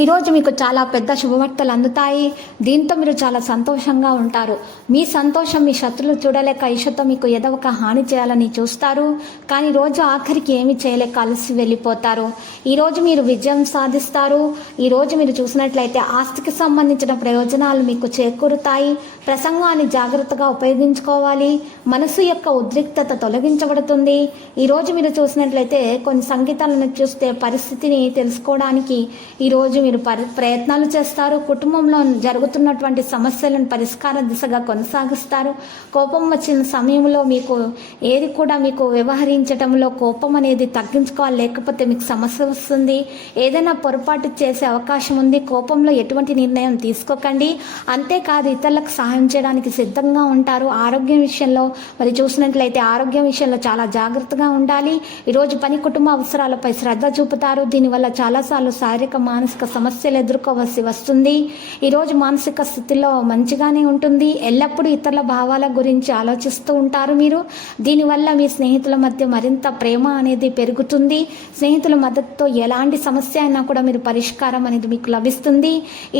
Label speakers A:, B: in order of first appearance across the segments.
A: ఈరోజు మీకు చాలా పెద్ద శుభవార్తలు అందుతాయి. దీంతో మీరు చాలా సంతోషంగా ఉంటారు. మీ సంతోషం మీ శత్రులు చూడలేక ఈషతో మీకు ఏదో ఒక హాని చేయాలని చూస్తారు. కానీ రోజు ఆఖరికి ఏమి చేయలేక అలసి వెళ్ళిపోతారు. ఈరోజు మీరు విజయం సాధిస్తారు. ఈరోజు మీరు చూసినట్లయితే ఆస్తికి సంబంధించిన ప్రయోజనాలు మీకు చేకూరుతాయి. ప్రసంగాన్ని జాగ్రత్తగా ఉపయోగించుకోవాలి. మనసు యొక్క ఉద్రిక్తత తొలగించబడుతుంది. ఈరోజు మీరు చూసినట్లయితే కొన్ని సంగీతాలను చూస్తే పరిస్థితిని తెలుసుకోవడానికి ఈరోజు మీరు పరి ప్రయత్నాలు చేస్తారు కుటుంబంలో జరుగుతున్నటువంటి సమస్యలను పరిష్కార దిశగా కొనసాగిస్తారు. కోపం వచ్చిన సమయంలో మీకు ఏది కూడా మీకు వ్యవహరించడంలో కోపం అనేది తగ్గించుకోవాలి లేకపోతే మీకు సమస్య వస్తుంది. ఏదైనా పొరపాటు చేసే అవకాశం ఉంది కోపంలో ఎటువంటి నిర్ణయం తీసుకోకండి. అంతేకాదు ఇతరులకు సహాయం చేయడానికి సిద్ధంగా ఉంటారు. ఆరోగ్యం విషయంలో మరి చూసినట్లయితే ఆరోగ్యం విషయంలో చాలా జాగ్రత్తగా ఉండాలి. ఈరోజు పని కుటుంబ అవసరాలపై శ్రద్ధ చూపుతారు. దీనివల్ల చాలాసార్లు శారీరక మానసిక సమస్యలు ఎదుర్కోవాల్సి వస్తుంది. ఈరోజు మానసిక స్థితిలో మంచిగానే ఉంటుంది. ఎల్లప్పుడూ ఇతరుల భావాల గురించి ఆలోచిస్తూ ఉంటారు మీరు. దీనివల్ల మీ స్నేహితుల మధ్య మరింత ప్రేమ అనేది పెరుగుతుంది. స్నేహితుల మద్దతుతో ఎలాంటి సమస్య అయినా కూడా మీరు పరిష్కారం అనేది మీకు లభిస్తుంది.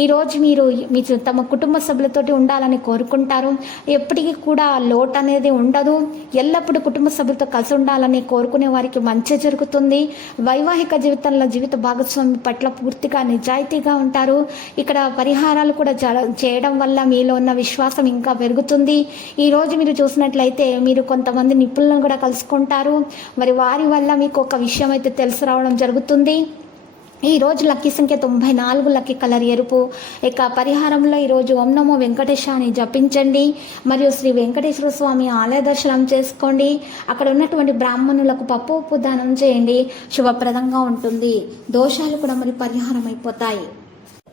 A: ఈరోజు మీరు మీ తమ కుటుంబ సభ్యులతోటి ఉండాలని కోరుకుంటారు. ఎప్పటికీ కూడా లోటు అనేది ఉండదు. ఎల్లప్పుడూ కుటుంబ సభ్యులతో కలిసి ఉండాలని కోరుకునే వారికి మంచి జరుగుతుంది. వైవాహిక జీవితంలో జీవిత భాగస్వామి పట్ల పూర్తిగా నిజాయితీగా ఉంటారు. ఇక్కడ పరిహారాలు కూడా చేయడం వల్ల మీలో ఉన్న విశ్వాసం ఇంకా పెరుగుతుంది. ఈరోజు మీరు చూసినట్లయితే మీరు కొంతమంది నిపుణులను కూడా కలుసుకుంటారు. మరి వారి వల్ల మీకు ఒక విషయం అయితే తెలిసి రావడం జరుగుతుంది. ఈరోజు లక్కీ సంఖ్య తొంభై నాలుగు లక్కీ కలర్ ఎరుపు. ఇక పరిహారంలో ఈరోజు ఓం నమో వెంకటేశ అని జపించండి. మరియు శ్రీ వెంకటేశ్వర స్వామి ఆలయ దర్శనం చేసుకోండి. అక్కడ ఉన్నటువంటి బ్రాహ్మణులకు పప్పు ఉప్పు దానం చేయండి. శుభప్రదంగా ఉంటుంది. దోషాలు కూడా మరి పరిహారం అయిపోతాయి